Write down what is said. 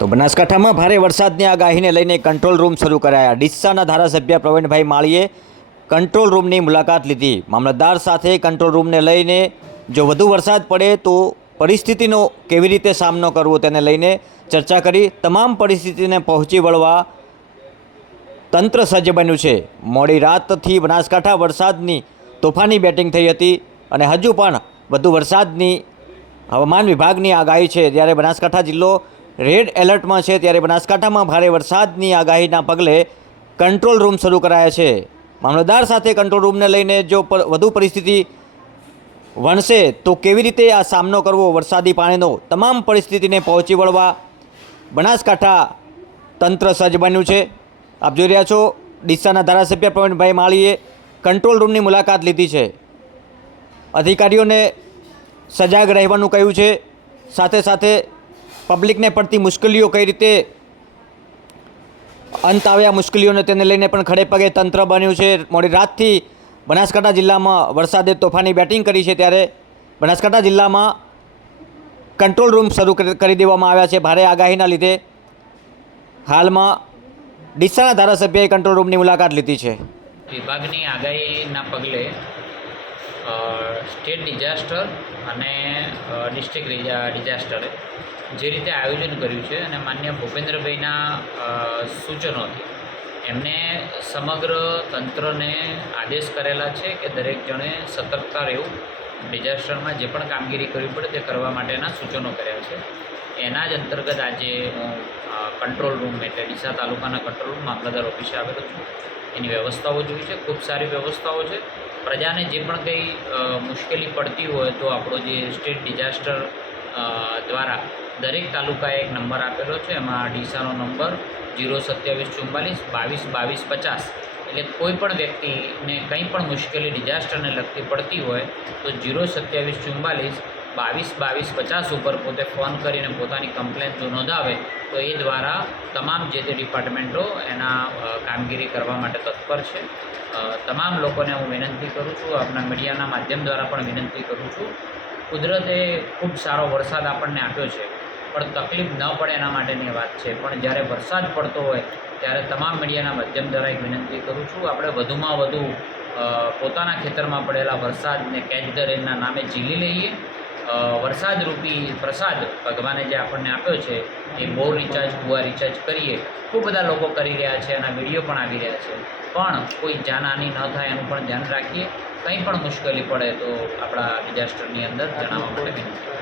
તો બનાસકાંઠામાં ભારે વરસાદની આગાહીને લઈને કંટ્રોલ રૂમ શરૂ કરાયા। ડીસાના ધારાસભ્ય પ્રવીણભાઈ માળીએ કંટ્રોલ રૂમની મુલાકાત લીધી। મામલતદાર સાથે કંટ્રોલ રૂમને લઈને જો વધુ વરસાદ પડે તો પરિસ્થિતિનો કેવી રીતે સામનો કરવો તેને લઈને ચર્ચા કરી। તમામ પરિસ્થિતિને પહોંચી વળવા તંત્ર સજ્જ બન્યું છે। મોડી રાતથી બનાસકાંઠા વરસાદની તોફાની બેટિંગ થઈ હતી અને હજુ પણ વધુ વરસાદની હવામાન વિભાગની આગાહી છે। ત્યારે બનાસકાંઠા જિલ્લો રેડ એલર્ટમાં છે, ત્યારે બનાસકાંઠામાં ભારે વરસાદની આગાહીના પગલે કંટ્રોલ રૂમ શરૂ કરાયા છે। મામલતદાર સાથે કંટ્રોલ રૂમને લઈને જો વધુ પરિસ્થિતિ વણશે તો કેવી રીતે આ સામનો કરવો વરસાદી પાણીનો, તમામ પરિસ્થિતિને પહોંચી વળવા બનાસકાંઠા તંત્ર સજ્જ બન્યું છે। આપ જોઈ રહ્યા છો ડીસાના ધારાસભ્ય પ્રવીણભાઈ માળીએ કંટ્રોલ રૂમની મુલાકાત લીધી છે, અધિકારીઓને સજાગ રહેવાનું કહ્યું છે, સાથે સાથે પબ્લિકને પડતી મુશ્કેલીઓ કઈ રીતે અંત આવ્યા મુશ્કેલીઓને તેને લઈને પણ ખડે પગે તંત્ર બન્યું છે। મોડી રાતથી બનાસકાંઠા જિલ્લામાં વરસાદે તોફાની બેટિંગ કરી છે, ત્યારે બનાસકાંઠા જિલ્લામાં કંટ્રોલ રૂમ શરૂ કરી દેવામાં આવ્યા છે ભારે આગાહીના લીધે। હાલમાં ડીસાના ધારાસભ્યએ કંટ્રોલ રૂમની મુલાકાત લીધી છે। વિભાગની આગાહીના પગલે સ્ટેટ ડિઝાસ્ટર અને ડિસ્ટ્રિક્ટ ડિઝાસ્ટરે જે રીતે આયોજન કર્યું છે અને માન્ય ભૂપેન્દ્રભાઈના સૂચનોથી એમને સમગ્ર તંત્રને આદેશ કરેલા છે કે દરેક જણે સતર્કતા રહેવું, ડિઝાસ્ટરમાં જે પણ કામગીરી કરવી પડે તે કરવા માટેના સૂચનો કર્યા છે। એના જ અંતર્ગત આજે હું કંટ્રોલ રૂમ એટલે ડીસા તાલુકાના કંટ્રોલ રૂમ મામલતદાર ઓફિસે આવેલો છું। એની વ્યવસ્થાઓ જોઈ છે, ખૂબ સારી વ્યવસ્થાઓ છે। પ્રજાને જે પણ કંઈ મુશ્કેલી પડતી હોય તો આપણો જે સ્ટેટ ડિઝાસ્ટર દ્વારા દરેક તાલુકાએ એક નંબર આપેલો છે, એમાં ડીસાનો નંબર 02744222250। એટલે કોઈ પણ વ્યક્તિને કંઈ પણ મુશ્કેલી ડિઝાસ્ટરને લગતી પડતી હોય તો 02744222250 ઉપર પોતે ફોન કરીને પોતાની કમ્પ્લેન જો નોંધાવે તો એ દ્વારા તમામ જે તે ડિપાર્ટમેન્ટો એના કામગીરી કરવા માટે તત્પર છે। તમામ લોકોને હું વિનંતી કરું છું, આપણા મીડિયાના માધ્યમ દ્વારા પણ વિનંતી કરું છું, કુદરતે ખૂબ સારો વરસાદ આપણને આપ્યો છે પણ તકલીફ ન પડે એના માટેની વાત છે। પણ જ્યારે વરસાદ પડતો હોય ત્યારે તમામ મીડિયાના માધ્યમ દ્વારા એક વિનંતી કરું છું, આપણે વધુમાં વધુ પોતાના ખેતરમાં પડેલા વરસાદને કેચ ધ રેનના નામે ઝીલી લઈએ। વરસાદરૂપી પ્રસાદ ભગવાને જે આપણને આપ્યો છે એ બોર રિચાર્જ, કુવા રિચાર્જ કરીએ। ખૂબ બધા લોકો કરી રહ્યા છે, એના વિડીયો પણ આવી રહ્યા છે, પણ કોઈ જાનહાની ન થાય એનું પણ ધ્યાન રાખીએ। કંઈ પણ મુશ્કેલી પડે તો આપણા ડિઝાસ્ટરની અંદર જણાવવા માટે વિનંતી।